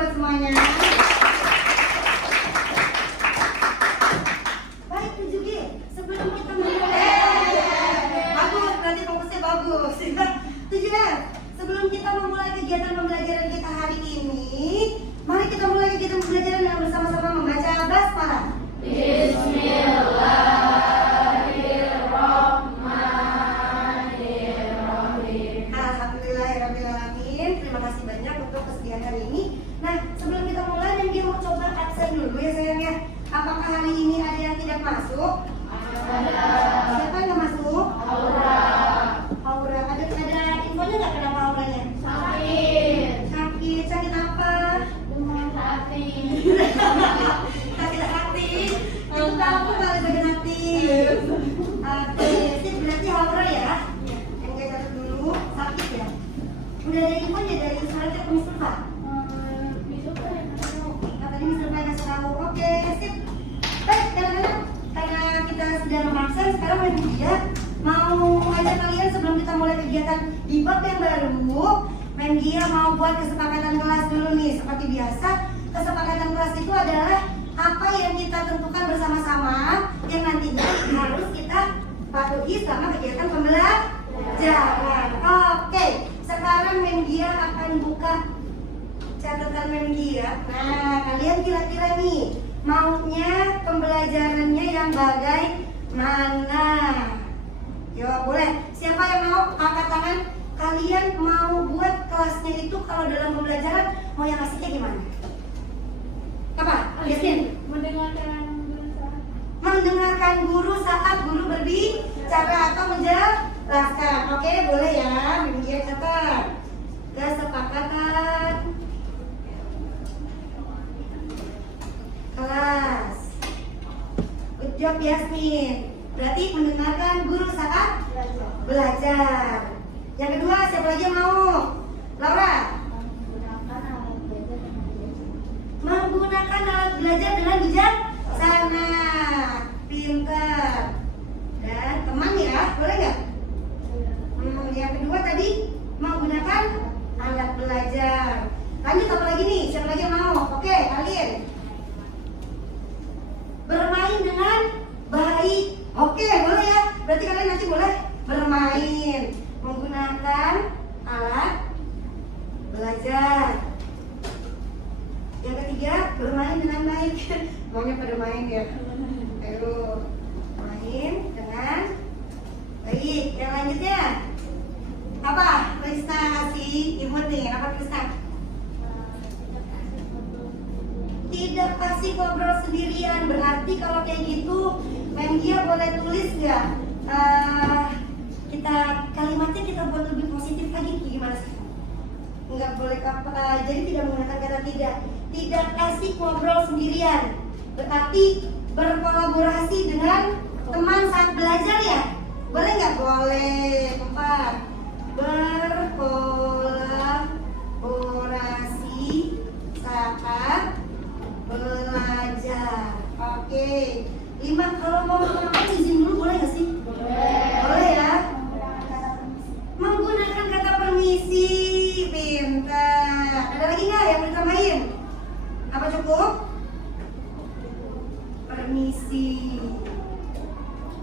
buat semuanya. Baik, 7G. Sebelum kita mulai, bagus, berarti fokusnya bagus. 7F, sebelum kita memulai kegiatan pembelajaran kita hari ini, mari kita mulai kegiatan pembelajaran dengan bersama-sama membaca basmalah. Bismillahirrahmanirrahim. Alhamdulillahirrahmanirrahim. Terima kasih banyak untuk kesediaan hari ini. Nah, sebelum kita mulai, dan dia mau coba absen dulu ya sayangnya. Apakah hari ini ada yang tidak masuk? Ada. Siapa yang nggak masuk? Aura. Aura. Ada infonya nggak kenapa auranya? Sakit. Sakit apa? Demam hati. Sakit hati. Itu kamu kali sakit hati. Oke, sip, berarti aura ya. Yang kita catat dulu, sakit ya. Udah ada infonya dari surat ke Mister Pak? Besok kan yang tahu. Tadi Mister Pak kasih tahu. Oke, sip. Baik, karena kita sudah memaksa, sekarang dia mau ajak kalian sebelum kita mulai kegiatan di bab yang baru. Dia mau buat kesepakatan kelas dulu nih. Seperti biasa, kesepakatan kelas itu adalah apa yang kita tentukan bersama-sama yang nantinya harus kita patuhi selama kegiatan pembelajaran. Oke, sekarang Mendia akan buka catatan Mendia. Nah, kalian kira-kira nih maunya pembelajarannya yang bagaimana? Yo, boleh. Siapa yang mau angkat tangan? Kalian mau buat kelasnya itu kalau dalam pembelajaran mau yang asiknya gimana? Apa? Yasin? Mendengarkan guru saat guru berbicara atau menjelaskan. Oke, boleh ya. Dia catat. Kesepakatan kelas. Good job Yasmin. Berarti mendengarkan guru saat belajar. Yang kedua, siapa lagi yang mau? Laura? Menggunakan alat belajar dengan bijaksana. Pintar. Dan teman ya, boleh nggak? Yang kedua tadi menggunakan alat belajar. Lanjut apa lagi nih? Siapa lagi yang mau? Oke, Alin. Bermain dengan baik. Oke, boleh ya. Berarti kalian nanti boleh bermain menggunakan alat belajar. Yang ketiga, bermain dengan baik. Maunya pada main ya. Ayo, main dengan baik. Yang lanjutnya apa? Krista kasih imut nih. Apa Krista? Tidak kasih ngobrol sendirian. Berarti kalau kayak gitu, Mendia boleh tulis nggak? Kalimatnya kita buat lebih positif lagi. Gimana sih? Nggak boleh jadi tidak menggunakan kata tidak. Tidak asik ngobrol sendirian. Berarti berkolaborasi dengan teman saat belajar ya. Boleh nggak? Boleh. 4. Berkolaborasi saat belajar. Oke. 5. Kalau mau ngomong izin dulu boleh nggak sih? Boleh ya. Menggunakan kata permisi. Pintar. Ada lagi nggak yang ditambahin? Apa cukup? Permisi.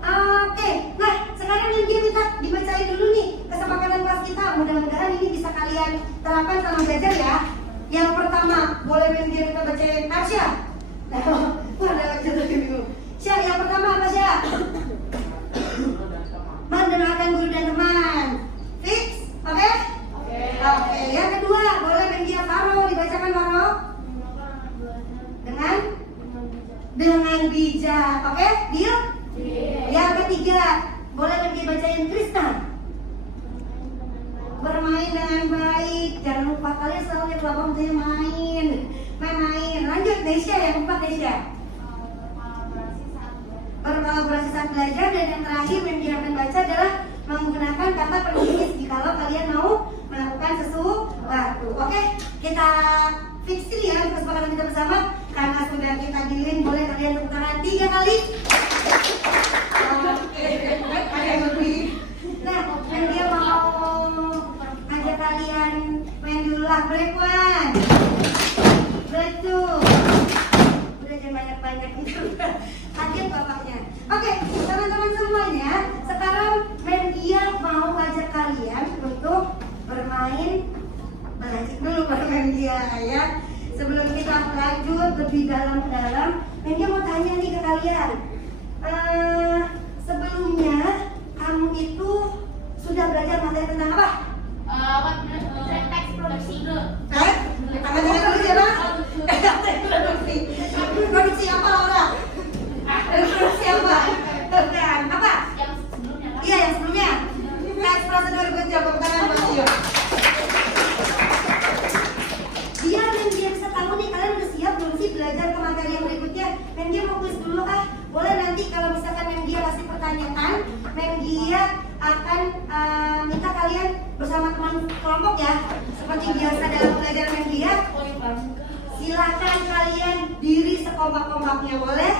Oke. Nah, sekarang yang dia minta dibacain dulu nih kesepakatan kelas kita. Mudah-mudahan ini bisa kalian terapkan selama belajar ya. Yang pertama, boleh dia minta bacain Arsya. Wah, ada baca lagi bingung. Syah, yang pertama apa Syah? Mendengarkan guru dan teman. Fix? Oke? Oke. Yang kedua, boleh Mendia Faro dibacakan Faro? Dengan bijak. Oke? Deal? Yang ketiga, boleh Mendia bacain Krista? Bermain dengan baik. Jangan lupa kalian selalu yang belakang dia main. Lanjut Nesya, yang keempat Nesya. Berkolaborasi saat belajar. Dan yang terakhir yang dia akan baca adalah menggunakan kata permisis jikalau kalian mau melakukan sesuatu. Oke, kita fix ini ya kesepakatan kita bersama. Karena sudah kita dealin, boleh kalian tepuk tangan 3 kali. Ada yang lebih. Nah, yang dia mau ajak kalian main dulu lah, boleh Puan? bapaknya. Oke, teman-teman semuanya, sekarang Mendia mau ajak kalian untuk bermain belajar dulu bareng Mendia ya. Sebelum kita lanjut lebih dalam, Mendia mau tanya nih ke kalian. Sebelumnya kamu itu sudah belajar materi tentang apa? Teks produksi. Apa tadi dulu siapa? Produksi apa Laura? Produksi apa? Bukan. Apa? Yang sebelumnya kan? Iya yang sebelumnya. Teks prosedur kerja tangan Mas. Biar Mendia bisa tahu nih kalian udah siap belum sih belajar ke materi yang berikutnya. Mendia mau kuis dulu ah. Boleh nanti kalau misalkan Mendia kasih pertanyaan, Mendia akan minta kalian bersama teman kelompok ya. Seperti biasa dalam pembelajaran Mendia. Silahkan kalian diri sekompak-kompaknya boleh.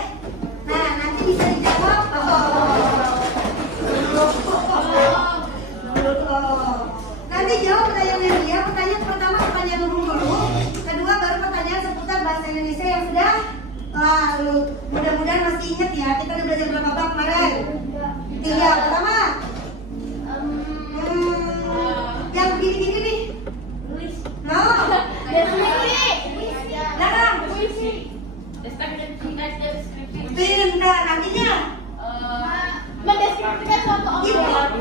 Nah nanti bisa dijawab. Nanti jawab pertanyaan Mendia. Pertanyaan pertama pertanyaan umum dulu. Kedua baru pertanyaan seputar bahasa Indonesia yang sudah lalu. Mudah-mudahan masih ingat ya. Kita udah belajar berapa bab kemarin? 3. Pertama yang begini-gini nih. No. Pintar artinya Mendeskripsikan suatu itu objek.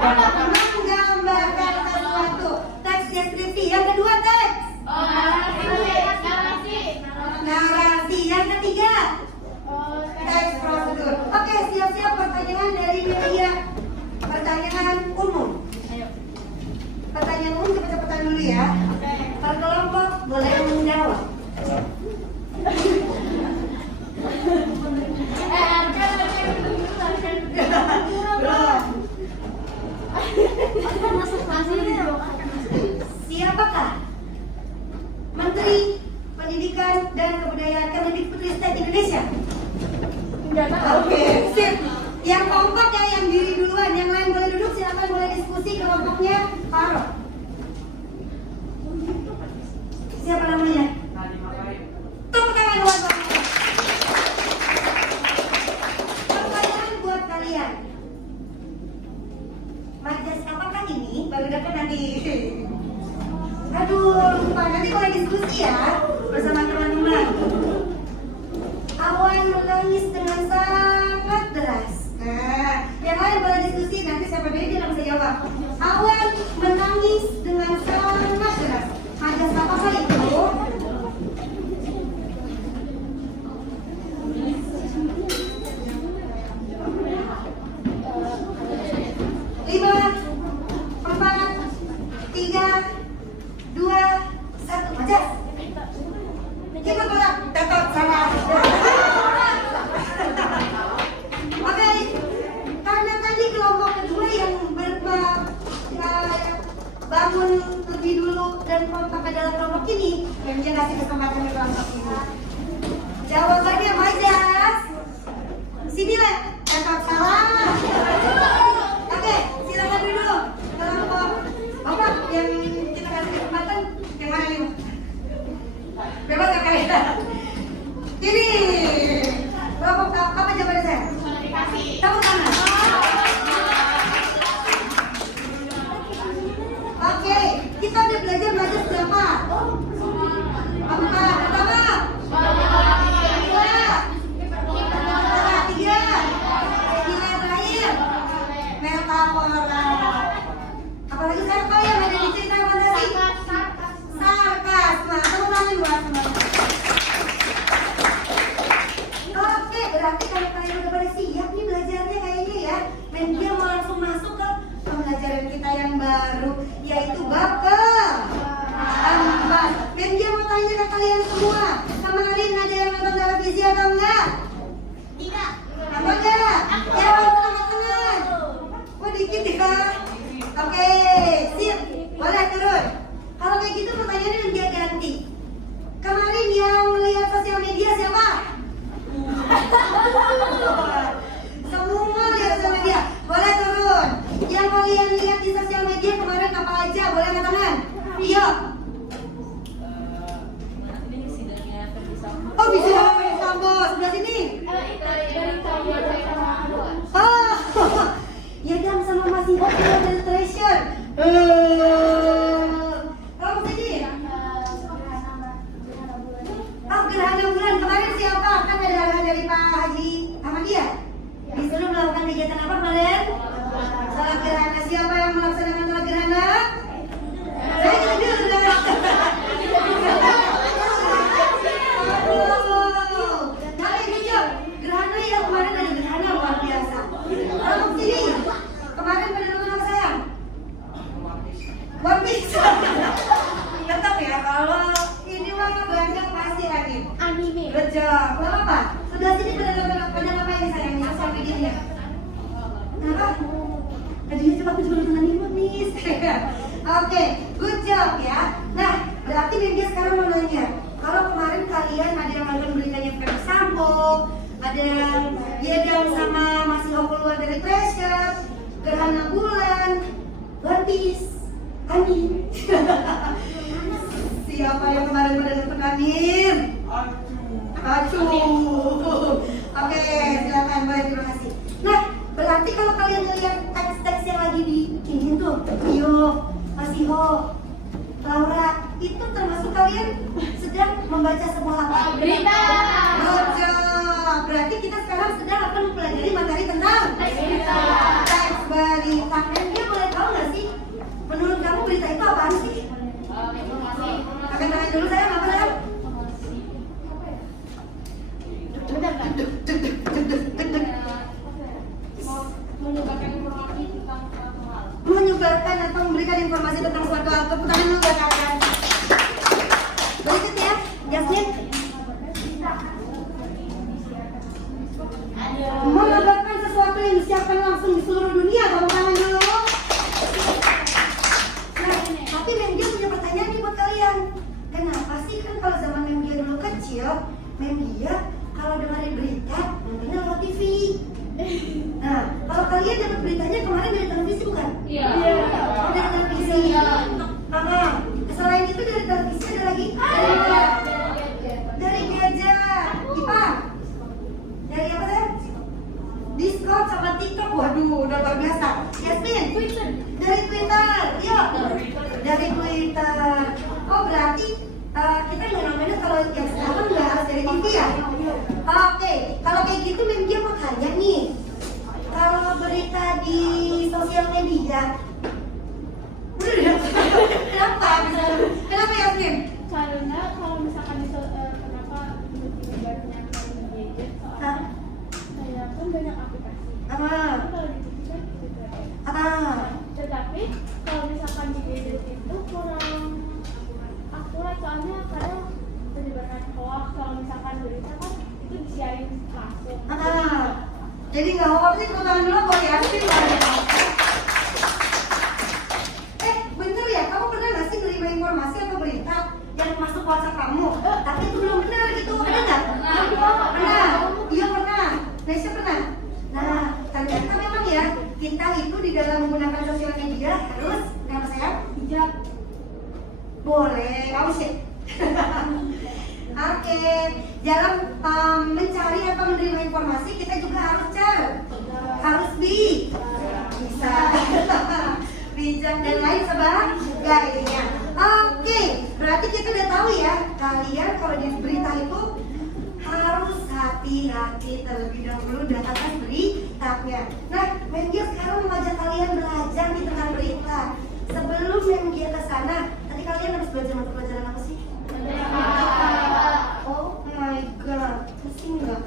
menggambarkan sesuatu. Teks deskripsi. Yang kedua teks narasi. Yang ketiga teks prosedur. Oke, siap-siap pertanyaan dari Media. Pertanyaan umum. Pertanyaan umum cepet-cepetan dulu ya. Per kelompok boleh menjawab. Siapakah Menteri Pendidikan dan Kebudayaan Kemendikbudristek Indonesia? Oke, sip. Yang kompak ya, yang diri duluan, yang lain boleh duduk, silakan boleh diskusi kelompoknya. Paro. Siapa namanya? Tepuk tangan buat Bapak. Pertanyaan buat kalian. Majas apakah ini? Baru dapat nanti. Aduh, lupa. Nanti boleh diskusi ya bersama teman-teman. Awan menangis dengan sangat deras. Nah, yang lain boleh diskusi. Nanti siapa dulu dia bisa jawab. Awan menangis dengan sangat deras. Majas apakah itu? bangun lebih dulu dan kompak dalam kelompok ini, yang dia kasih kesempatan ke kelompok ini. Jawabannya Majas. Sinilah kakak salah. Oke, silakan dulu kelompok Bapak yang kita kasih kesempatan yang mana nih? Bebas kakak ya. Ini kelompok apa jawabannya saya? Kamu tangan. Oke, kita udah belajar Majas berapa? Empat. Pertama. Tiga. Nilai terakhir. Metafora. Apalagi siapa yang ada di cerita fantasi? Sarkasme. Tepuk tangan buat semuanya. Oke, berarti kalau kalian udah pada siap nih belajarnya kayaknya ya. Dan dia mau langsung masuk ke pembelajaran kita yang baru, yaitu bab ke-4. Dan dia mau tanya ke kalian semua, kemarin ada yang nonton televisi atau enggak? Tidak. Apa enggak? Ya, tangan-tangan. Oh, dikit ya. Oke, sip. Boleh turun. Kalau kayak gitu pertanyaannya dia ganti. Kemarin yang melihat sosial media siapa? Semua lihat sosial media. Boleh turun. Yang kalian lihat di sosial media kemarin apa aja? Boleh angkat tangan? Iya. Oh, bisa Sambo sebelah sini. Dari Pagi ya? Disuruh melakukan kegiatan apa kemarin? Salat gerhana. Siapa yang melaksanakan salat gerhana? Saya jujur lah. Kalian jujur. Gerhana ya kemarin ada gerhana luar biasa. Kalau sini kemarin pada nonton apa sayang? One Piece. Tetap ya kalau ini mah banyak pasti lagi. Anime. Good job. Gak apa-apa. Sebelah sini pada ngapain sayangnya? Sosial medianya. Kenapa? Tadinya coba aku juga nonton anime, Miss. Oke, good job ya. Nah, berarti Media sekarang mau nanya. Kalau kemarin kalian ada yang nonton beritanya Ferdi Sambo, ada yang Yegang sama masih mau keluar dari pressure, gerhana bulan, One Piece, angin. Siapa yang kemarin pada nonton angin? Acuh. Oke, silakan, boleh, terima kasih. Nah, berarti kalau kalian lihat teks-teks yang lagi di ini tuh, Rio, Mas Iho, Laura, itu termasuk kalian sedang membaca sebuah apa? Berita. Good job. Berarti kita sekarang sedang akan mempelajari materi tentang Berita. teks berita. Dia boleh tahu nggak sih? Menurut kamu berita itu apaan sih? Informasi. Akan tanya dulu saya apa sayang? Bentar, menyebarkan informasi tentang suatu hal. Menyebarkan atau memberikan informasi tentang suatu hal. Tepuk tangan dulu buat kalian. Berikutnya, Jasmine. Mengabarkan sesuatu yang disiarkan langsung di seluruh dunia. Tepuk tangan dulu. Nah, tapi Memgia punya pertanyaan nih buat kalian. Kenapa sih kan kalau zaman Memgia dulu kecil, Memgia kalau dengerin berita nontonnya lewat TV. Nah, kalau kalian dapat beritanya kemarin dari televisi bukan? Iya. Oh, dari televisi. Selain itu dari televisi ada lagi? Dari gadget. Ipa? Dari apa sih? Discord sama TikTok. Waduh, udah luar biasa. Yasmin? Dari Twitter. Yuk. Dari Twitter. Oh, berarti kita nggak nontonnya kalau yang sekarang nggak harus dari TV ya? Oke, kalau kayak gitu Memgia mau tanya nih. Kalau berita di sosial media, kenapa? Kenapa Yasmin? Karena kalau misalkan kenapa banyak gadget soalnya kayak kan banyak aplikasi. Ah. Tapi kalau di TV kan gitu ya. Ah. Tetapi kalau misalkan di gadget itu kurang akurat soalnya kadang menyebarkan hoax. Kalau misalkan berita kan itu disiarin langsung. Jadi nggak hoax sih, tangan dulu buat Yasmin. Bener ya, kamu pernah nggak sih menerima informasi atau berita yang masuk WhatsApp kamu, tapi itu belum benar gitu, ada nggak? Pernah? Iya pernah. Nesya pernah? Nah, ternyata memang ya, kita itu di dalam menggunakan sosial media harus, kenapa saya? Bijak. Boleh, kamu sih. Oke, dalam mencari atau menerima informasi kita juga harus bisa bijak dan lain sebagainya. Oke, berarti kita udah tahu ya, kalian kalau di berita itu harus hati-hati terlebih dahulu dan atas beritanya. Nah, Memgia sekarang mengajak kalian belajar nih tentang berita. Sebelum Memgia ke sana, tadi kalian harus belajar mata pelajaran apa sih? Oh my god, pusing nggak?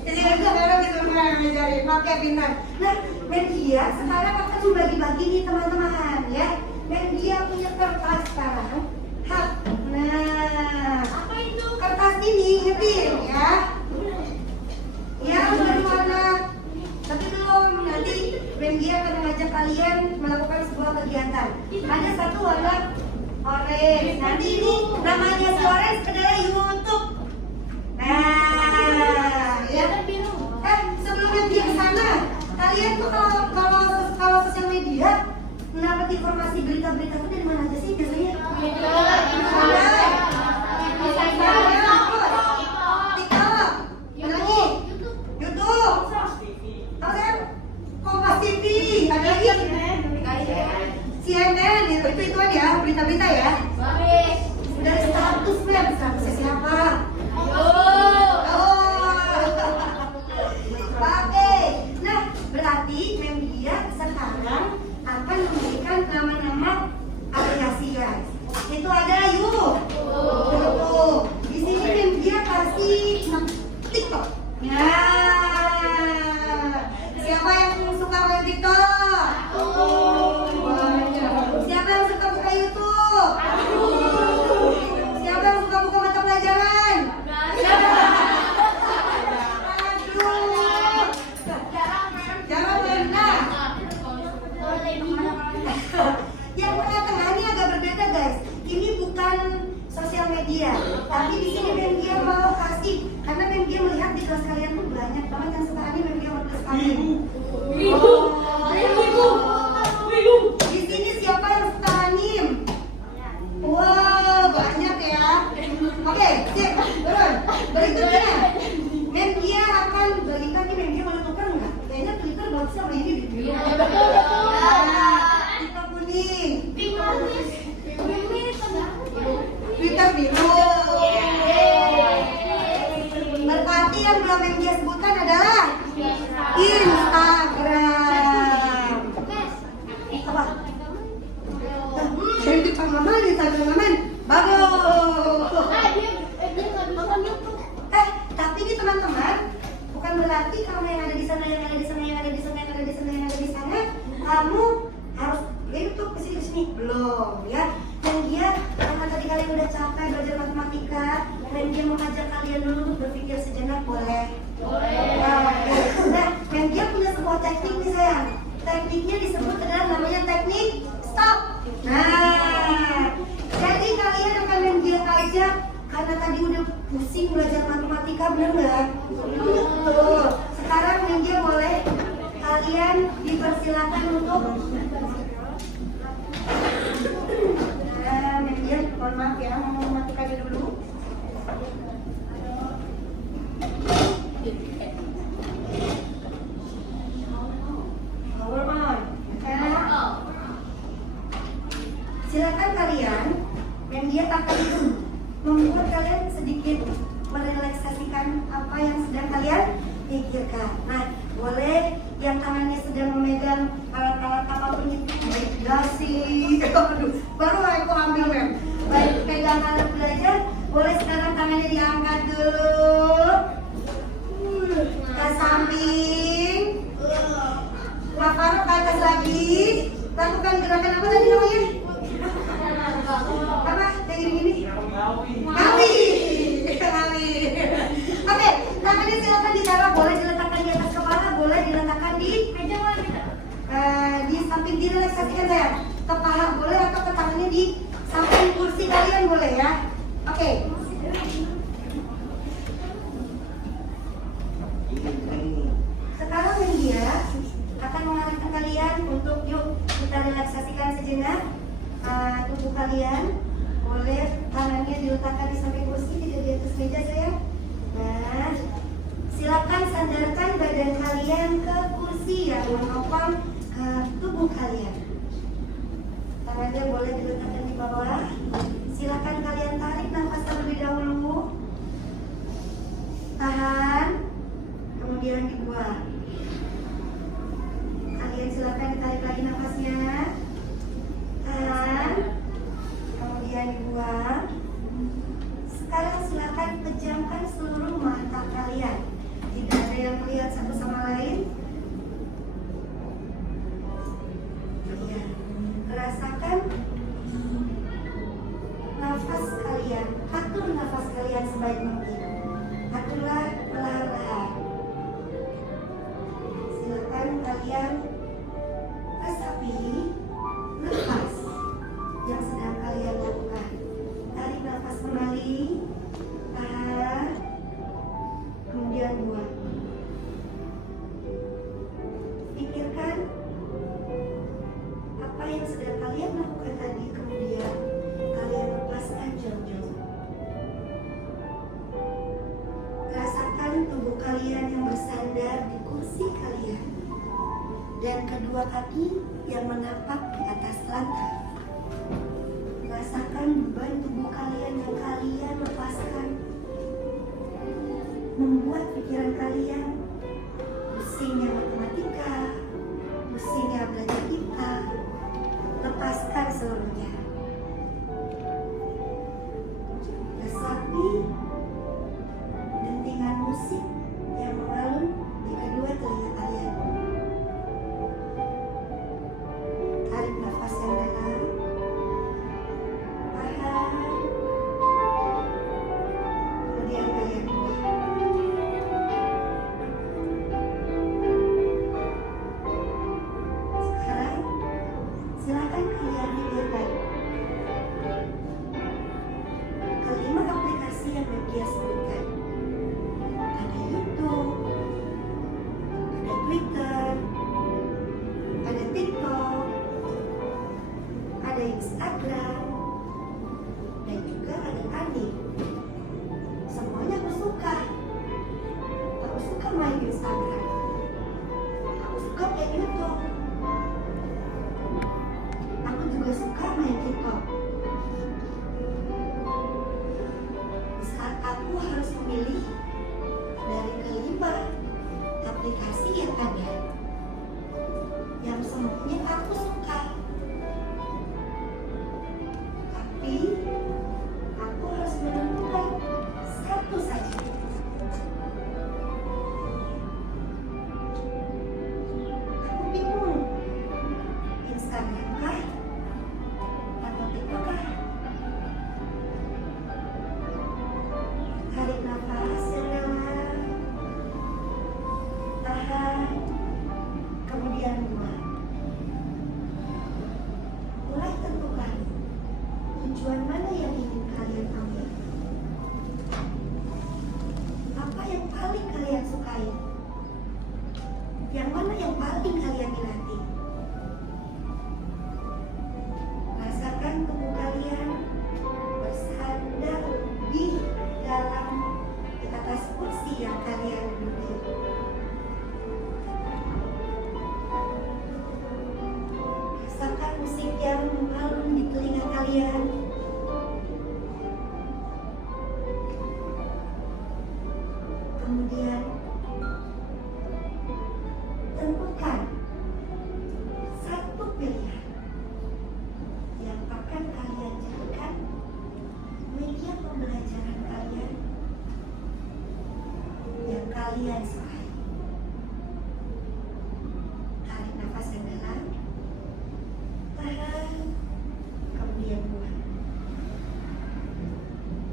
Jadi itu baru bisa mengajarin. Oke, pintar. Nah, Memgia sekarang akan membagi-bagi nih teman-teman ya. Memgia punya kertas sekarang. Nah, Apa itu? kertas ini ingetin ya. Yang berwarna. Tapi belum, nanti Memgia akan mengajak kalian melakukan sebuah kegiatan. Ada satu warna orange. Nanti ini namanya si orange adalah YouTube. Nah, ya. Sebelum Memgia ke sana, kalian tuh kalau sosial media mendapat informasi berita-berita itu dari mana aja sih biasanya? TikTok, lagi YouTube, Kompas TV, ada lagi CNN, itu ya berita-berita ya. Dari 1 Feb. 100-nya siapa? Oke. Nah, berarti Media sekarang akan memberikan nama-nama aplikasi guys. Itu ada yuk. Tuh. Di sini Media kasih TikTok. Nah, siapa yang suka main TikTok? Siapa yang suka buka YouTube? Siapa yang suka buka mata pelajaran? Aduh. Jangan pernah. Yang tengah-tengah ini agak berbeda guys. Ini bukan sosial media, tapi di sini Media mau kasih karena Media melihat di kelas kalian tuh banyak banget yang suka anime. Media mau kelas kalian. Di sini siapa yang suka anime? Wow, banyak ya. Oke, sip, turun. Berikutnya, Media akan berikan nih. Media mau tukar nggak? Kayaknya Twitter bagus sama ini di biru. Kita kuning. Twitter biru. Berarti yang belum Media sebutkan adalah Instagram. Apa? Jadi di pengalaman Instagram bagus. Tapi ini teman-teman, bukan berarti kamu yang ada di sana, yang ada di sana, yang ada di sana, yang ada di sana, yang ada di sana, kamu harus itu kesini belum ya. Dan dia karena tadi kalian udah capek belajar matematika, dan dia mengajak kalian dulu untuk berpikir sejenak, boleh? Nah, dan dia punya sebuah teknik nih sayang. Tekniknya disebut adalah namanya teknik stop. Nah, jadi kalian akan dia ajak karena tadi udah pusing belajar matematika, benar nggak? Betul. Sekarang dia boleh kalian dipersilakan untuk Media, mohon maaf ya, mau matematikanya dulu. Silakan kalian, Media akan membuat kalian sedikit merelaksasikan apa yang sedang kalian pikirkan. Nah, boleh yang tangannya sedang memegang alat-alat apapun itu, baik dasi, baru aku ambil Mem. Baik pegang alat belajar, boleh sekarang tangannya diangkat dulu, ke samping, Kak Faruk ke atas lagi, lakukan gerakan apa tadi namanya? Apa? Yang gini-gini? Ngawi. Oke, tangannya silakan ditaruh, boleh diletakkan di atas kepala, boleh diletakkan di meja, di samping, direlaksasikan saya. Ke paha boleh atau ke tangannya di samping kursi kalian boleh ya. Oke. Sekarang Media akan mengarahkan kalian untuk yuk kita relaksasikan sejenak. Tubuh kalian boleh tangannya diletakkan di samping kursi, tidak di atas meja sayang. Nah, silakan sandarkan badan kalian ke kursi yang menopang ke tubuh kalian. Tangannya boleh diletakkan di bawah. Silakan kalian tarik nafas terlebih dahulu. Tahan, kemudian dibuang. Kalian silakan ditarik lagi nafasnya. Tahan, kemudian dibuang. Sekarang silakan pejamkan seluruh mata kalian. Tidak ada yang melihat satu sama lain. Ya. Rasakan nafas kalian. Atur nafas kalian sebaik mungkin. Aturlah perlahan-lahan. Silakan kalian resapi nafas yang sedang kalian lakukan. Tarik nafas kembali, tahan, kemudian buang. Pikirkan apa yang sedang kalian lakukan tadi, kemudian kalian lepaskan jauh-jauh. Rasakan tubuh kalian yang bersandar di kursi kalian dan kedua kaki yang menapak di atas lantai. Rasakan beban tubuh kalian yang kalian lepaskan, membuat pikiran kalian pusingnya matematika, pusingnya belajar kita, lepaskan seluruhnya. Resapi dentingan musik yang mengalun di kedua telinga kalian. Tarik nafas yang dalam, tahan, kemudian kalian buang. Sekarang silakan kalian lihat kelima aplikasi yang dia sebutkan. Ada YouTube, ada Twitter, ada TikTok, ada Instagram, dan juga ada Ani. Semuanya aku suka. Aku suka main Instagram. Aku suka main YouTube. Aku juga suka main TikTok. Saat aku harus memilih dari kelima aplikasi yang ada, yang semuanya aku suka, tapi aku harus menentukan satu saja. Aku bingung, Instagram kah atau TikTok kah? Tarik nafas yang dalam, tahan, kemudian buang. Mulai tentukan tujuan mana yang ingin kalian ambil. Apa yang paling kalian sukai? Yang mana yang paling kalian minati? Rasakan tubuh kalian bersandar lebih dalam di atas kursi yang kalian duduki. Rasakan musik yang mengalun di telinga kalian. Kemudian tentukan satu pilihan yang akan kalian jadikan media pembelajaran kalian yang kalian sukai. Tarik nafas yang dalam, tahan, kemudian buang.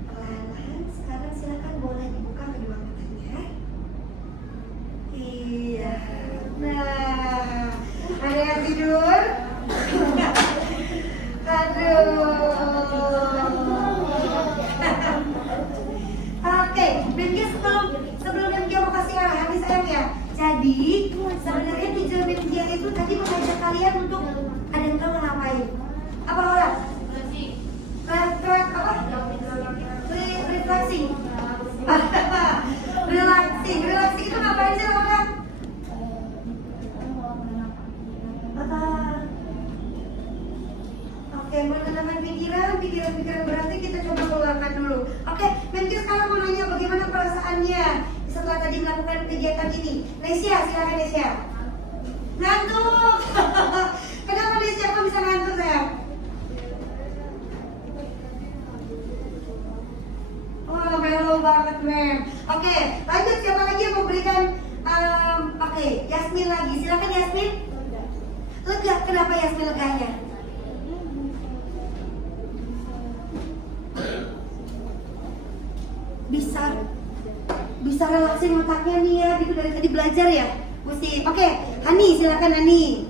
Perlahan-lahan sekarang silakan boleh dibuka kedua matanya. Iya. Nah, ada yang tidur? Oke, Benki sebelum Benki mau kasih arahan nih sayang ya. Jadi sebenarnya tujuan Benki itu tadi mengajak kalian untuk ada yang tahu ngapain? Apa orang? Relaxing. Relaxing itu ngapain sih orang? Oke, menenangkan pikiran berarti kita coba keluarkan dulu. Oke, Benki sekarang mau nanya bagaimana perasaannya setelah tadi melakukan kegiatan ini. Nesya, silakan Nesya. Ngantuk. Kenapa Nesya kok bisa ngantuk sayang? Oh, melo banget mem. Oke, lanjut siapa lagi yang memberikan oke, Yasmin lagi. Silakan Yasmin. Lega, kenapa Yasmin leganya? Bisa relaksin otaknya nih ya, gitu dari tadi belajar ya. Mesti. Oke, Hani, silakan Hani.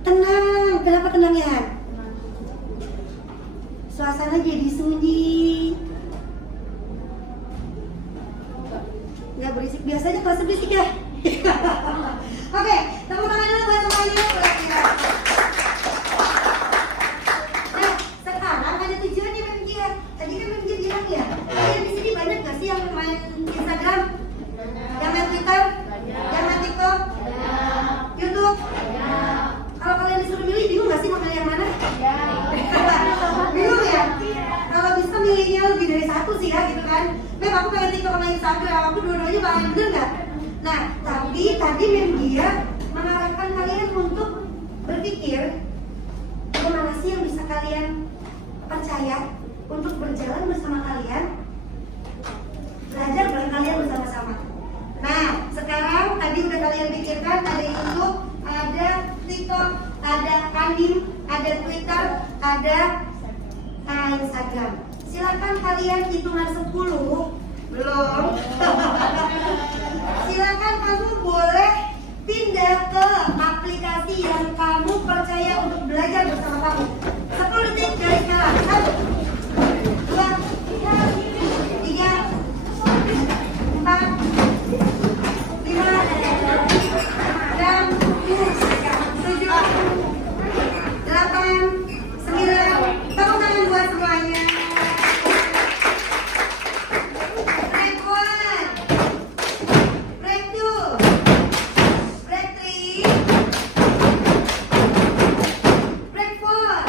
Tenang, kenapa tenang ya? Suasana jadi sunyi. Nggak berisik, biasanya kelas berisik ya. Oke, tepuk tangan dulu buat semuanya. Nah, sekarang ada tujuannya Mem Gia. Tadi kan Mem Gia bilang ya, kalian di sini banyak nggak sih yang main Instagram, yang main Twitter, yang main TikTok, YouTube? Kalau kalian disuruh milih, bingung nggak sih mau milih yang mana? Bingung ya? milihnya lebih dari satu sih ya gitu kan. Mem, aku pengen TikTok sama Instagram, aku dua-duanya banget, bener nggak? Nah, tapi tadi Mem dia mengarahkan kalian untuk berpikir bagaimana sih yang bisa kalian percaya untuk berjalan bersama kalian, belajar bareng kalian bersama-sama. Nah, sekarang tadi udah kalian pikirkan, ada YouTube, ada TikTok, ada Andim, ada Twitter, ada Instagram. Silakan kalian hitungan 10. Belum. Silakan kamu boleh pindah ke aplikasi yang kamu percaya untuk belajar bersama kamu. 10 detik dari sekarang. 1, 2, 3, 4, 5, 6, 7, 8, 9. Tepuk tangan buat semuanya. Break 1, break 2, break 3, break 4.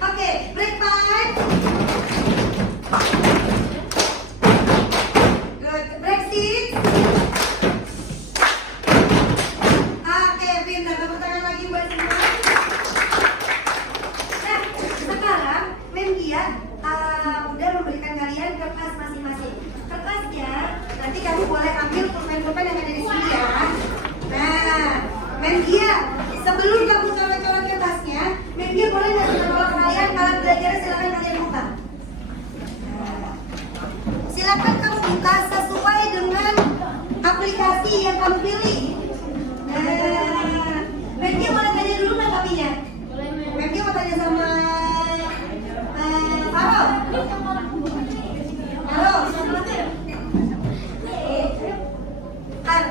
Oke, break 5. Good. Break 6. Oke, pintar. Tepuk tangan lagi buat semua. Nah, sekarang Mem dia udah memberikan kalian kertas masing-masing. Kertasnya nanti kamu boleh ambil pulpen-pulpen yang ada di sini ya. Nah, Mem dia sebelum kamu coret-coret kertasnya, Mem dia boleh ngasih tahu kalian kalau belajar silakan kalian buka. Silakan kamu buka sesuai dengan aplikasi yang kamu pilih. Nah, Mem dia boleh tanya dulu nggak tapinya? Boleh, Mem. Mem dia mau tanya sama Faro. Halo. Kan,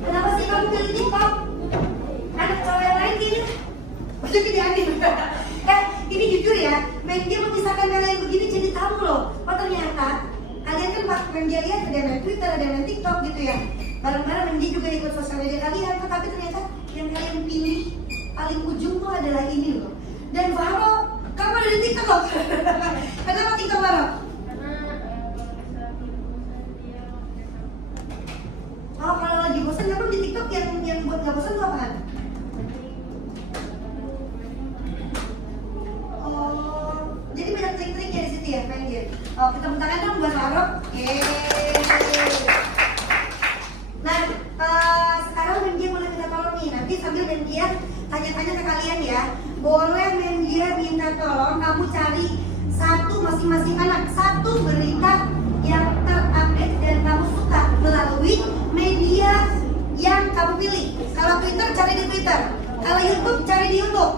kenapa sih kamu pilih TikTok? Anak cowok yang lain gini. Maksudnya jadi aneh. Ini jujur ya, Mem dia memisahkan kalian begini jadi tahu loh. Oh ternyata kalian kan pas Mem dia lihat ada main Twitter, ada main TikTok gitu ya. Bareng-bareng Mem dia juga ikut sosial media kalian, tetapi ternyata yang kalian pilih paling ujung tuh adalah ini loh. Dan Faro, kamu ada di TikTok loh. Kenapa TikTok Faro? Oh kalau lagi bosan kamu di TikTok yang buat nggak bosan tuh apaan? Oh, jadi banyak trik-triknya di situ ya, main game. Oh, kita tepuk tangan dong buat Faro. Nah, sekarang Mem dia boleh minta tolong nih. Nanti sambil Mem dia tanya-tanya ke kalian ya. Boleh Mem dia minta tolong kamu cari satu masing-masing anak, satu berita yang terupdate dan kamu suka melalui media yang kamu pilih. Kalau Twitter cari di Twitter, kalau YouTube cari di YouTube,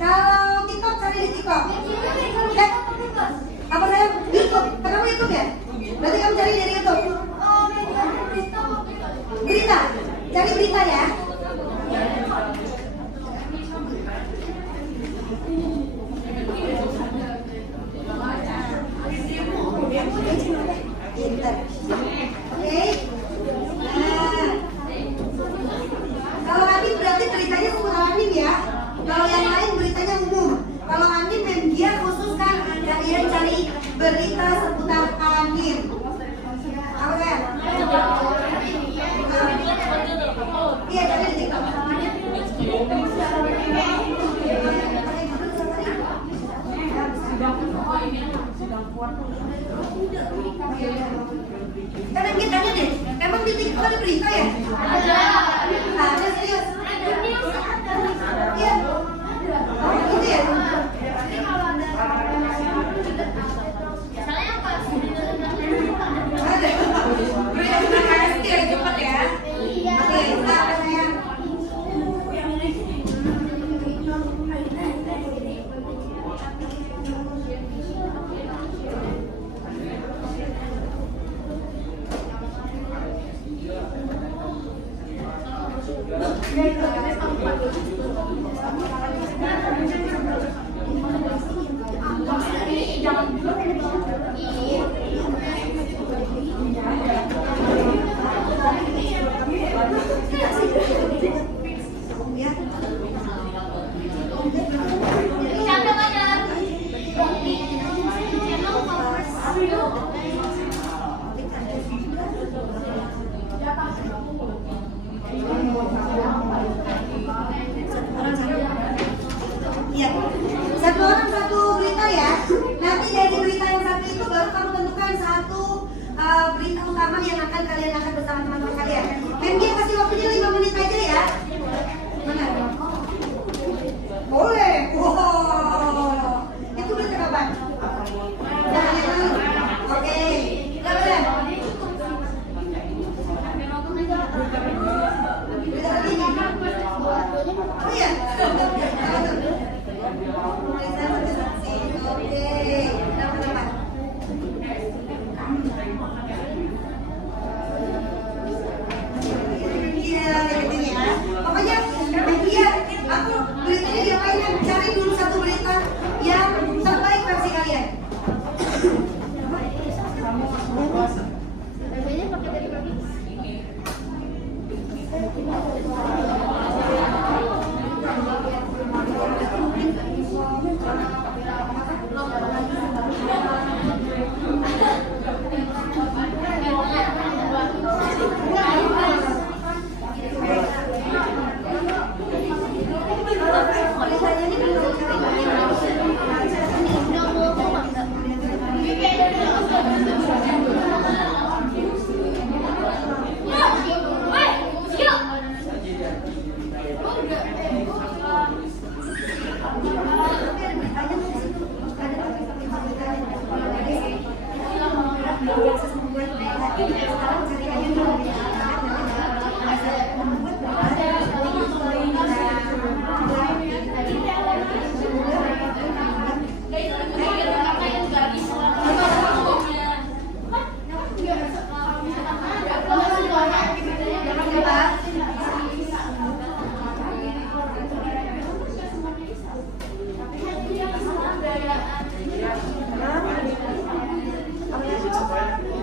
kalau TikTok cari di TikTok. Apa saya YouTube? Kamu YouTube ya? Berarti kamu cari dari YouTube. Berita, cari berita ya. Pintar. Oke. Nah, kalau Anin berarti beritanya seputar Anin ya. Kalau yang lain beritanya umum. Kalau Anin Mem dia khususkan kalian cari berita seputar Anin. Apa ya? Iya, cari di TikTok. Karena kita tanya deh, emang di TikTok ada berita ya? Ada serius? Iya. Oh gitu ya? Ada. Berita tentang KSD ya, cepat ya. Oke, apa sayang?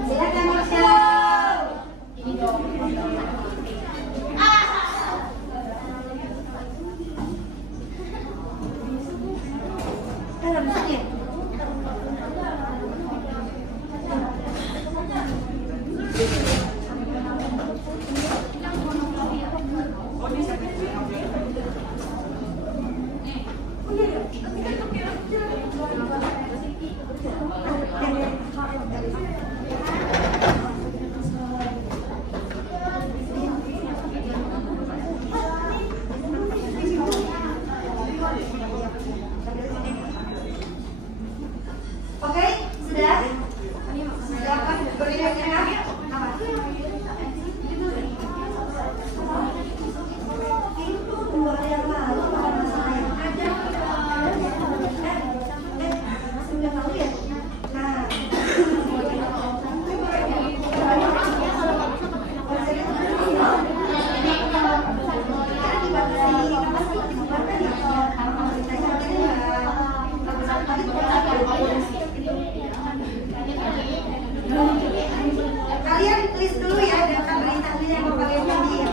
Silakan Marsha. Oke, sudah? Sudah apa? Berbeda apa? Itu 2 hari yang lalu apa masalah yang ada? Sudah tahu ya? Nah, kalian tulis dulu ya data berita yang mau kalian tadi ya.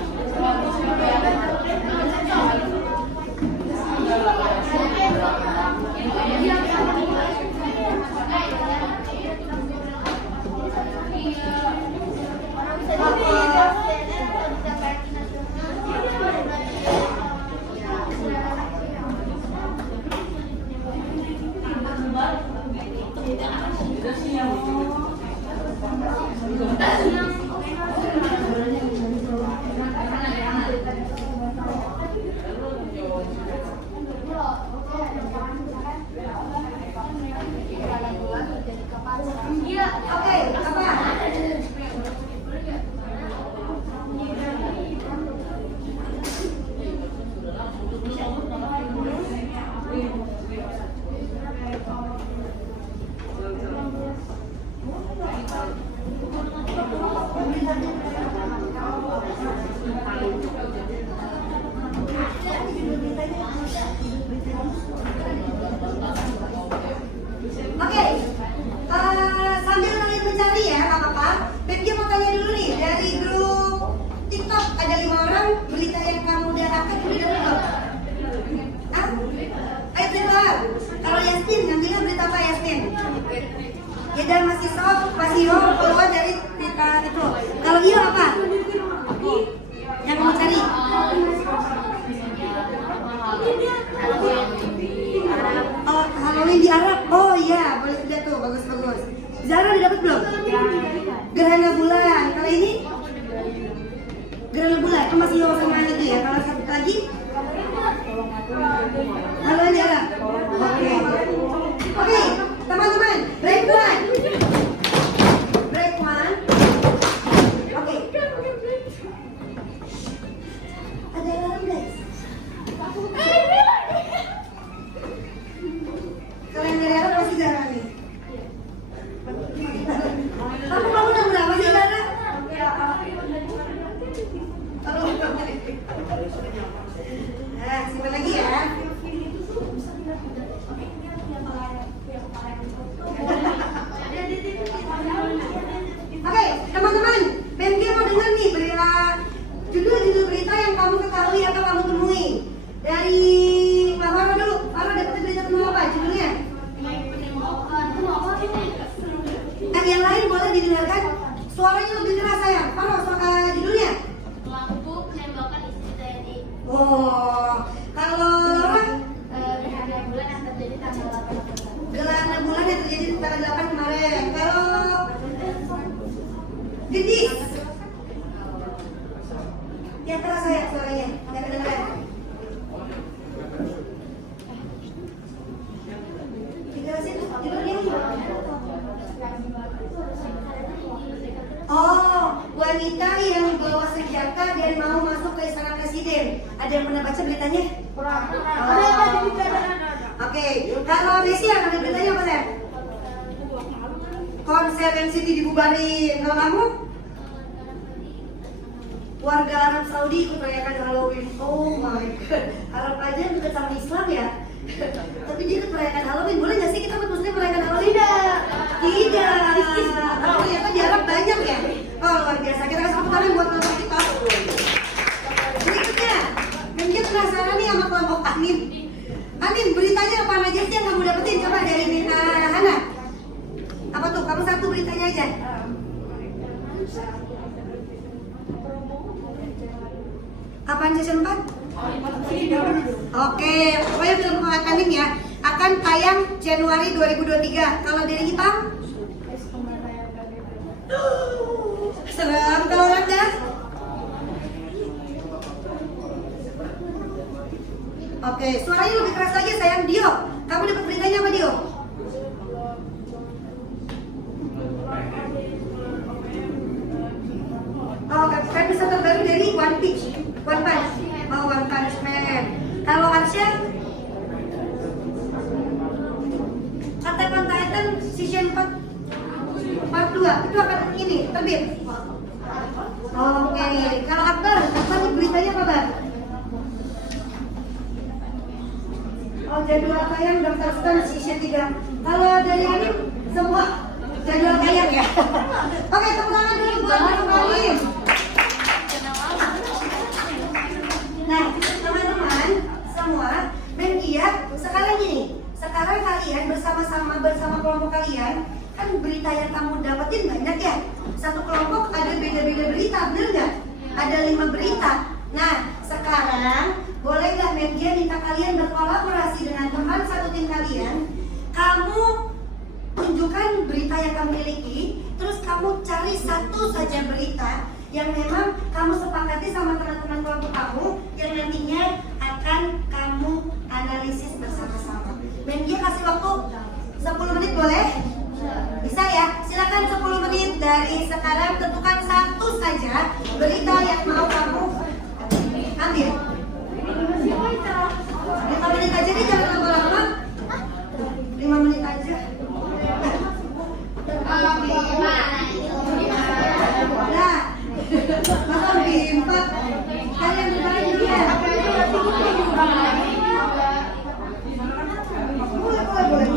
Oke, apa? Oke, sambil kalian mencari ya, nggak apa-apa. Peggy mau tanya dulu nih, dari grup TikTok ada 5 orang, berita yang kamu udah angkat udah dapet belum? Ah? Ayo keluar. Kalau Yasmin, ngambilnya berita apa Yasmin? Ya dan masih soft, masih home, keluar dari berita itu. Kalau Iyo apa? Yang kamu cari? Oh, Halloween di Arab. Oh iya, boleh lihat tuh, bagus-bagus. Zara udah dapet belum? Gerhana bulan. Kalau ini? Gerhana bulan. Oh, masih sama itu ya. Kalau satu lagi? Halloween di Arab. Oke. Oke, teman-teman, break one. Break one. Oke. Ada alarm guys. Kalian dari Arab masih Zara nih. Kamu udah berapa sih Zara? Nah, simpan lagi ya. Oke, teman-teman, Pemki mau dengar nih berita judul berita berita yang kamu ketahui atau kamu temui. Dari Mbak Farah dulu. Farah dapat berita tentang apa? Judulnya? Nah, yang lain boleh didengarkan. Suaranya lebih keras sayang. Farah, judulnya? Pelaku menembakkan istri TNI. Oh, kalau Laura? Gerhana bulan yang terjadi tanggal 8 Oktober. Gerhana bulan yang terjadi tanggal 8 kemarin. Kalau Gendis? Yang keras sayang suaranya, nggak kedengeran. Dijelasin judulnya. Oh, wanita yang bawa senjata dan mau masuk ke istana presiden. Ada yang pernah baca beritanya? Oke, kalau Messi ada beritanya apa ya? Konser NCT dibubarin. Kalau kamu? Warga Arab Saudi ikut merayakan Halloween. Oh my god, Arab aja dekat sama Islam ya. Tapi dia ikut merayakan Halloween. Boleh nggak sih kita buat muslim merayakan Halloween? Tidak. Oh ternyata di Arab banyak ya. Oh luar biasa. Kita kasih tepuk tangan buat kelompok kita. Berikutnya, mungkin penasaran nih sama kelompok Amin. Amin, beritanya apa aja sih yang kamu dapetin? Coba dari Hana. Apa tuh? Kamu satu beritanya aja. Apaan season 4? Oke, pokoknya film pengangkatan ya akan tayang Januari 2023. Kalau dari Ipang? Serem. Kalau Randa? Oke, suaranya lebih keras lagi sayang. Dio, kamu dapat beritanya apa Dio? Oh, kan bisa terbaru dari One Punch. Oh, One Punch Man. Kalau Arsya? Attack on Titan season 4 part 2 itu akan ini terbit. Oke, kalau Akbar beritanya apa Bang? Oh, jadwal tayang Dr. Stone season 3. Kalau dari Anim semua jadwal tayang ya. Oke, tepuk tangan dulu buat Anim. Nah, teman-teman semua, dan sekarang gini, sekarang kalian bersama kelompok kalian, kan berita yang kamu dapetin banyak ya. Satu kelompok ada beda-beda berita, bener nggak? Ada 5 berita. Nah, sekarang boleh nggak media minta kalian berkolaborasi dengan teman satu tim kalian? Kamu tunjukkan berita yang kamu miliki, terus kamu cari satu saja berita yang memang kamu sepakati sama teman-teman kelompok kamu yang nantinya akan kamu analisis bersama-sama. Media kasih waktu 10 menit boleh? Bisa ya? Silakan 10 menit dari sekarang, tentukan satu saja berita yang mau kamu ambil. 5 menit aja nih, jangan lama-lama. 5 menit aja. Nah, Masa bimpa. Kalian bermain dulu ya. Boleh.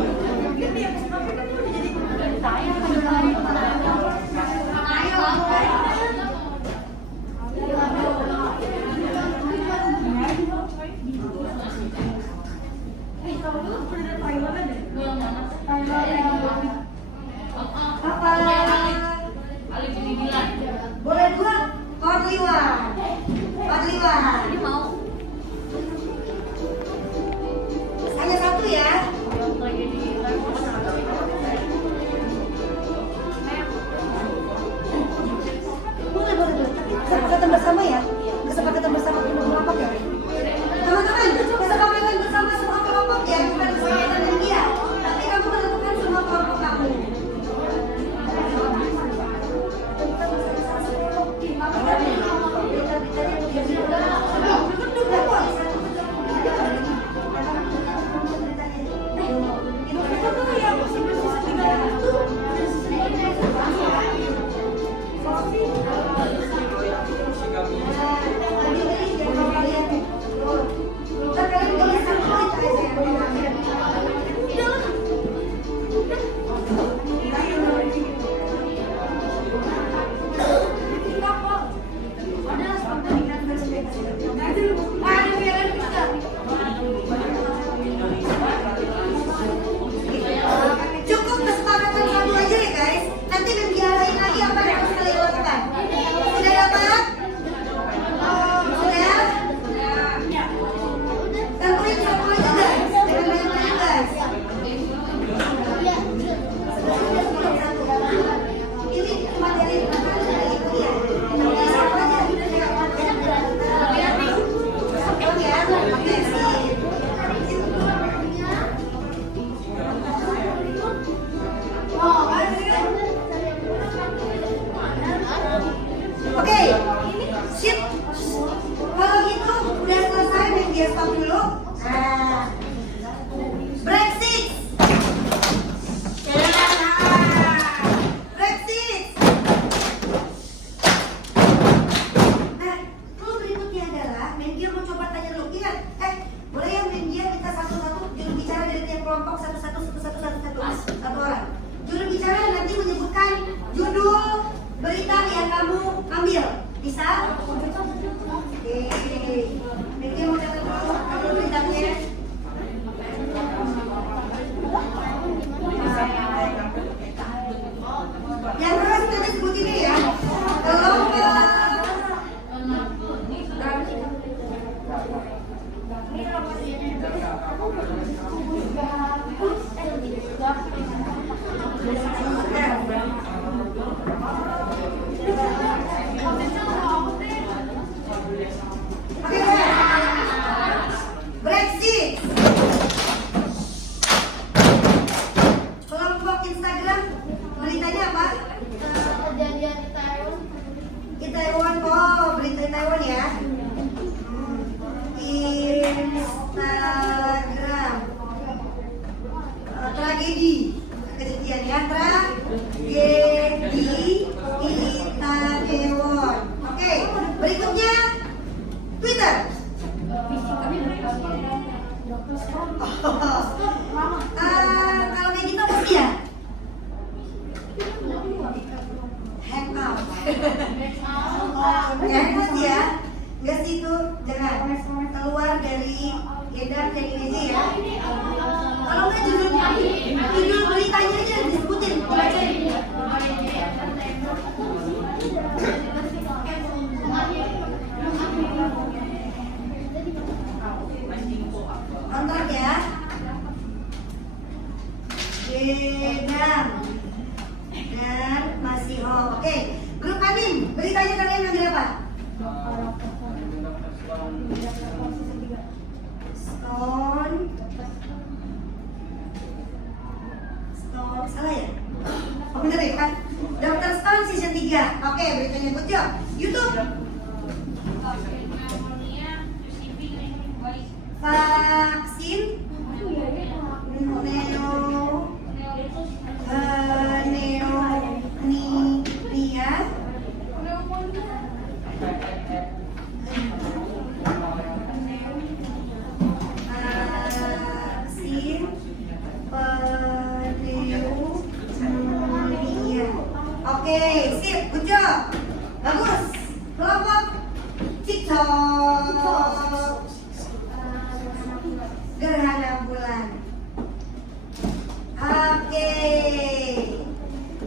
Oke, Brexit. Kelompok Instagram beritanya apa? Kejadian di Taiwan. Di Taiwan, oh berita di Taiwan ya. Instagram tragedi kejadian ya, tragedi Itaewon. Oke, berikutnya Twitter. Kalau kayak gitu apa sih ya? Hangout. Hangout ya. Enggak sih itu, jangan keluar dari edan dan ini aja ya. Kalau nggak judul beritanya aja disebutin. Kontrak ya. Edan dan masih Oke, grup anim beritanya kalian manggil apa? Stone salah ya? Oh bener ya kan? Dr. Stone season 3. Oke, beritanya good job. YouTube vaksin pneumonia vaksin pneumonia. Oke, sip, good job. Bagus. Kelompok TikTok gerhana bulan. Oke.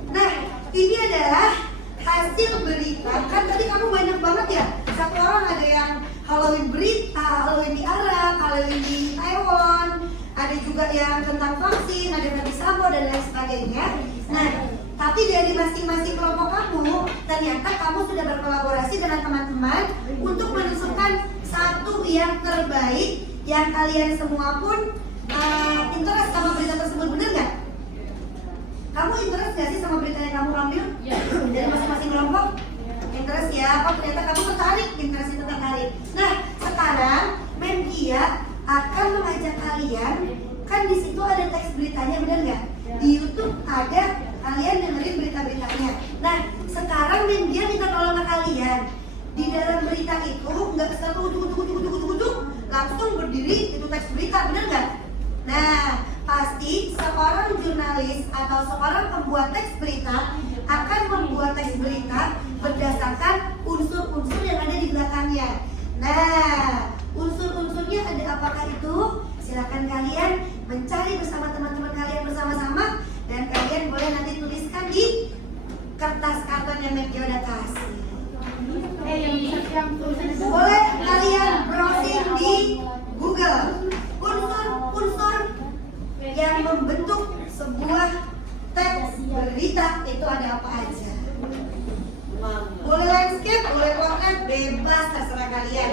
Nah, ini adalah hasil berita. Kan tadi kamu banyak banget ya. Satu orang ada yang Halloween berita, Halloween di Arab, Halloween di Taiwan. Ada juga yang tentang vaksin, ada Nabi Sambo dan lain sebagainya. Nah, tapi dari masing-masing kelompok kamu, ternyata kamu sudah berkolaborasi dengan teman-teman untuk menentukan satu yang terbaik yang kalian semua pun interest sama berita tersebut, bener nggak? Kamu interest nggak sih sama berita yang kamu ambil? Dari masing-masing kelompok? Interest ya, apa ternyata kamu tertarik, interest itu tertarik. Nah, sekarang Menkia akan mengajak kalian, kan di situ ada teks beritanya, bener nggak? Di YouTube ada, kalian dengerin berita-beritanya. Nah, sekarang Menkia minta tolong ke kalian. Di dalam berita itu nggak selalu ujuk-ujuk langsung berdiri itu teks berita, bener nggak? Nah, pasti seorang jurnalis atau seorang pembuat teks berita akan membuat teks berita berdasarkan unsur-unsur yang ada di belakangnya. Nah, unsur-unsurnya ada apakah itu? Silakan kalian mencari bersama teman-teman kalian bersama-sama dan kalian boleh nanti tuliskan di kertas karton yang Media udah kasih. Boleh kalian browsing di Google unsur-unsur yang membentuk sebuah teks berita itu ada apa aja. Boleh landscape, boleh portrait, bebas terserah kalian.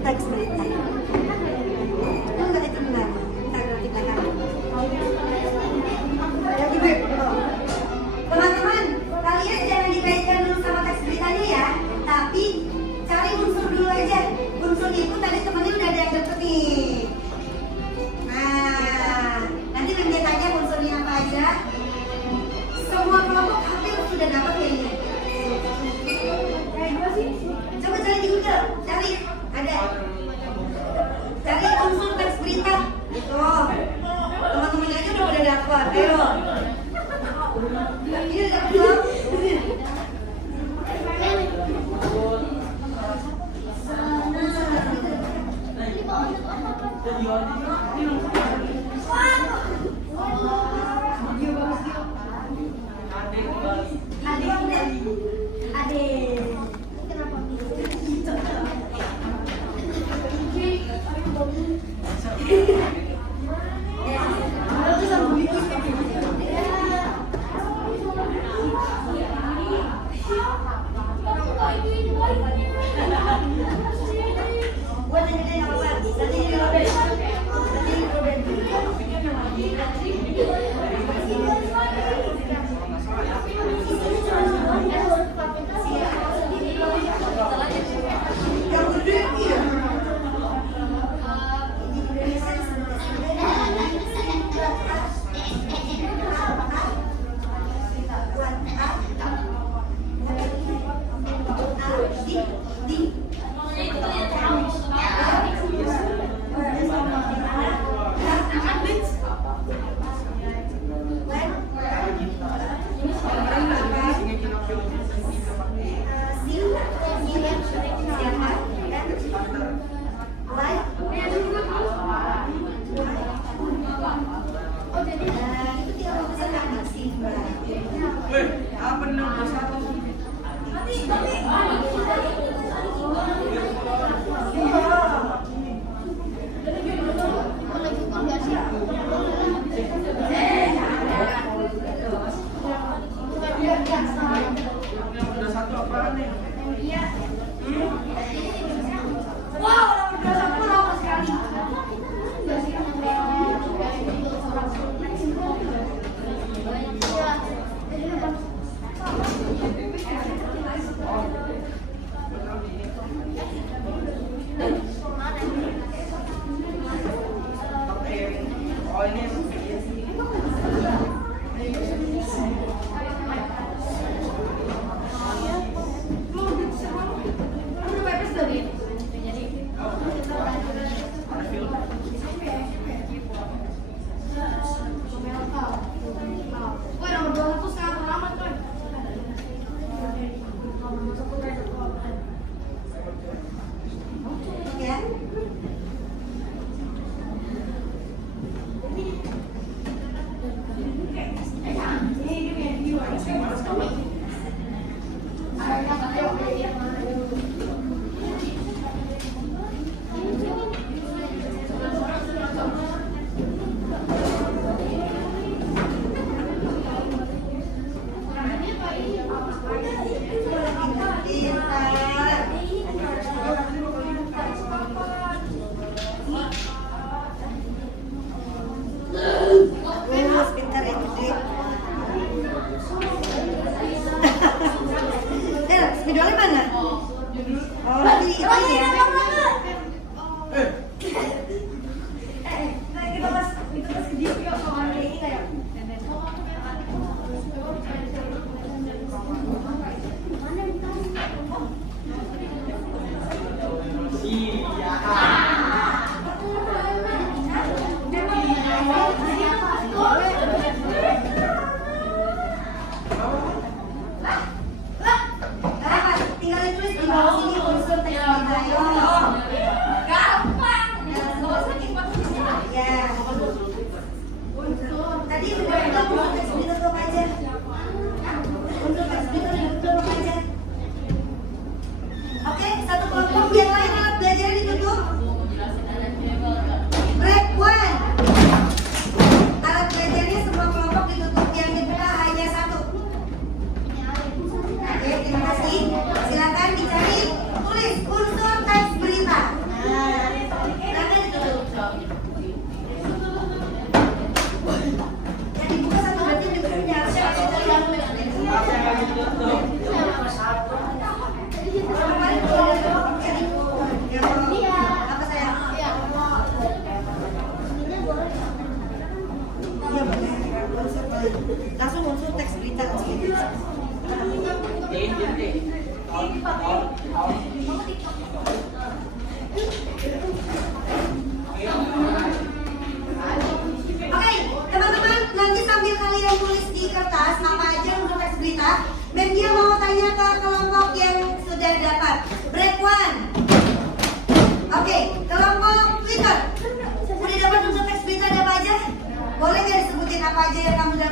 teks berita. Enggak itu benar. Ntar nanti belakang. Jadi teman-teman, kalian jangan dikaitkan dulu sama teks beritanya ya. Tapi cari unsur dulu aja. Unsur itu tadi temennya udah ada yang dapet nih. Nah, nanti dia tanya unsurnya apa aja. Semua kelompok hampir sudah dapat kayaknya. Kayak gue sih. Coba cari di Google, cari ada. Cari unsur teks berita. Tuh, teman-teman aja udah pada dapat. Ayo. Ini udah dapat belum? Buat yang gede yang besar, nanti di robek. Nanti di robek. Yang gede iya. Di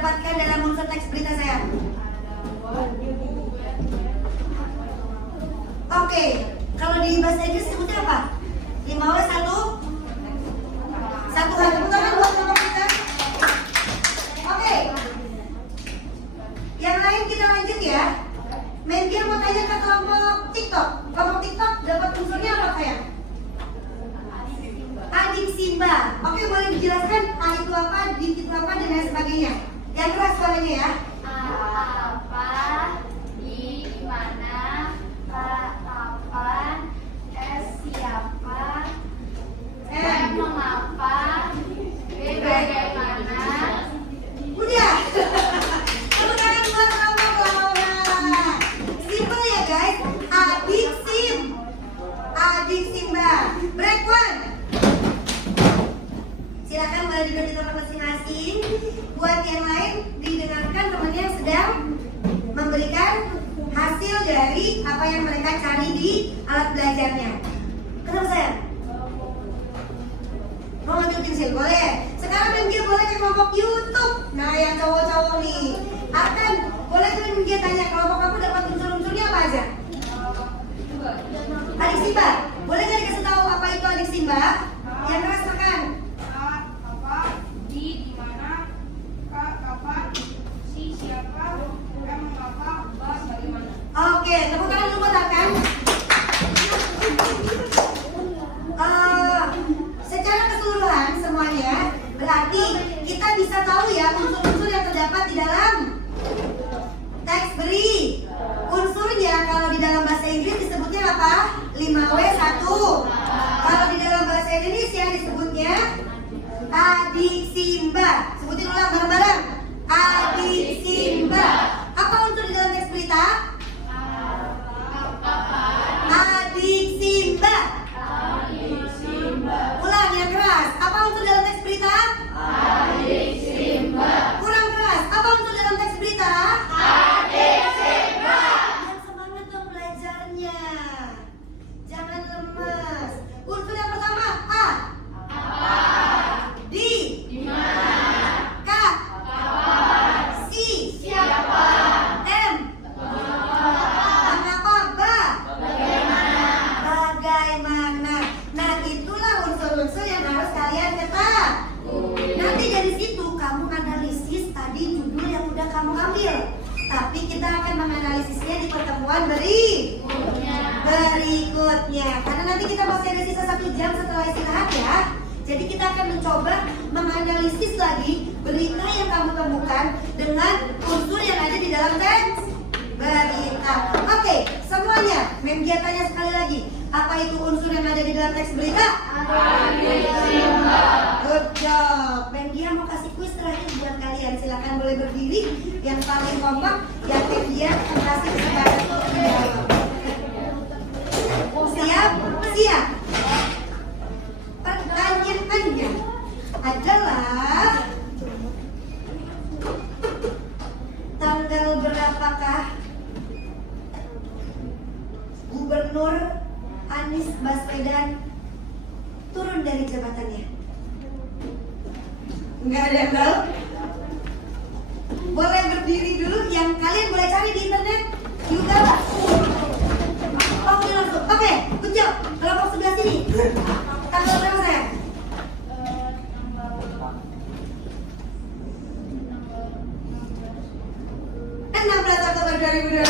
dapatkan dalam unsur teks berita saya? Oke, kalau di bahasa Inggris sebutnya apa? 5W1 hal. Tepuk tangan buat kelompok kita. Oke. Yang lain kita lanjut ya. Mendia mau tanya ke kelompok TikTok. Kelompok TikTok dapat unsurnya apa sayang? Adik Simba. Oke, boleh dijelaskan A itu apa, D itu apa, dan lain sebagainya. Yang keras suaranya ya. Apa, di mana, kapan, siapa, mengapa, bagaimana. Udah. Tepuk tangan buat kelompok Laura. Simple ya guys. Adik Simba. Break one. Silakan boleh duduk di tempat masing-masing. Buat yang lain didengarkan temannya yang sedang memberikan hasil dari apa yang mereka cari di alat belajarnya. Kenapa sayang? Mau ngambil pensil? Boleh. Sekarang dia boleh ke kelompok YouTube. Nah yang cowok-cowok nih akan boleh kan dia tanya kelompok kamu dapat unsur-unsurnya apa aja? Adik Simba. Boleh nggak dikasih tahu apa itu adik Simba? Yang keras makan. Apa, di mana, kapan, siapa, mengapa, bagaimana. Oke, tepuk tangan dulu buat Akan. Secara keseluruhan semuanya berarti kita bisa tahu ya unsur-unsur yang terdapat di dalam teks beri. Unsurnya kalau di dalam bahasa Inggris disebutnya apa? 5W1. Kalau di dalam bahasa Indonesia disebutnya Adik Simba. Sebutin ulang bareng-bareng. Adik Simba. Apa unsur di dalam teks berita? Adik Simba. Ulang yang keras. Apa unsur dalam teks berita? Adik Simba. Kurang keras. Apa unsur dalam teks berita? Adik Simba. Yang semangat dong belajarnya. Jangan lemas. Unsur yang pertama A. Di. K. Si. Siapa? M. Mengapa? Bagaimana. Nah itulah unsur-unsur yang harus kalian cetak. Nanti dari situ kamu analisis tadi judul yang udah kamu ambil. Tapi kita akan menganalisisnya di pertemuan berikutnya. Karena nanti kita masih ada sisa 1 jam setelah istirahat ya. Jadi kita akan mencoba menganalisis lagi berita yang kamu temukan dengan unsur yang ada di dalam teks berita. Oke, semuanya. Mem dia tanya sekali lagi. Apa itu unsur yang ada di dalam teks berita? Good job. Mem dia mau kasih kuis terakhir buat kalian. Silakan boleh berdiri. Yang paling kompak, yang Mem dia kasih kesempatan untuk menjawab. Siap? Siap. Pertanyaannya adalah tanggal berapakah Gubernur Anies Baswedan turun dari jabatannya? Enggak ada yang tahu? Boleh berdiri dulu, yang kalian boleh cari di internet juga. Oh, udah langsung. Oke, good job. Kelompok sebelah sini. Tanggal berapa sayang? 16 Oktober 2022.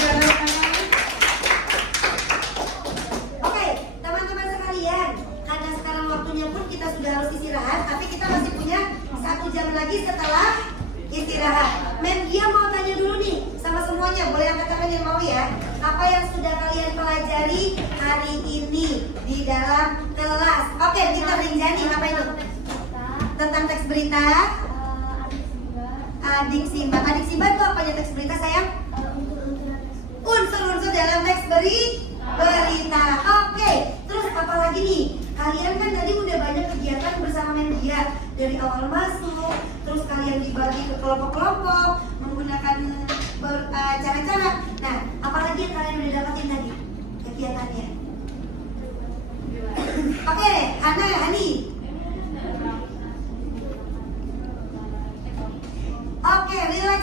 Oke, teman-teman sekalian, karena sekarang waktunya pun kita sudah harus istirahat, tapi kita masih punya 1 jam lagi setelah istirahat. Mem, dia mau tanya dulu nih sama semuanya, boleh angkat tangan yang mau ya. Apa yang sudah kalian pelajari hari ini di dalam kelas? Oke, kita rinjani apa itu? Tentang teks berita. Adik Simba. Adik Simba itu apanya teks berita sayang? Unsur-unsur dalam teks berita. Oke, terus apa lagi nih? Kalian kan tadi udah banyak kegiatan bersama media. Dari awal masuk, terus kalian dibagi ke kelompok-kelompok, menggunakan cara-cara. Nah, apalagi yang kalian udah dapatin tadi kegiatannya? Oke, Hani. Oke, relax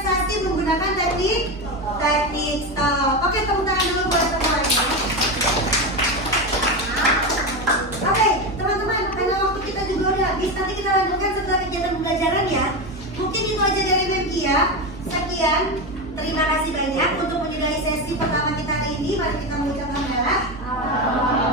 Sekian, terima kasih banyak untuk menyudahi sesi pertama kita hari ini. Mari kita mengucapkan hamdalah.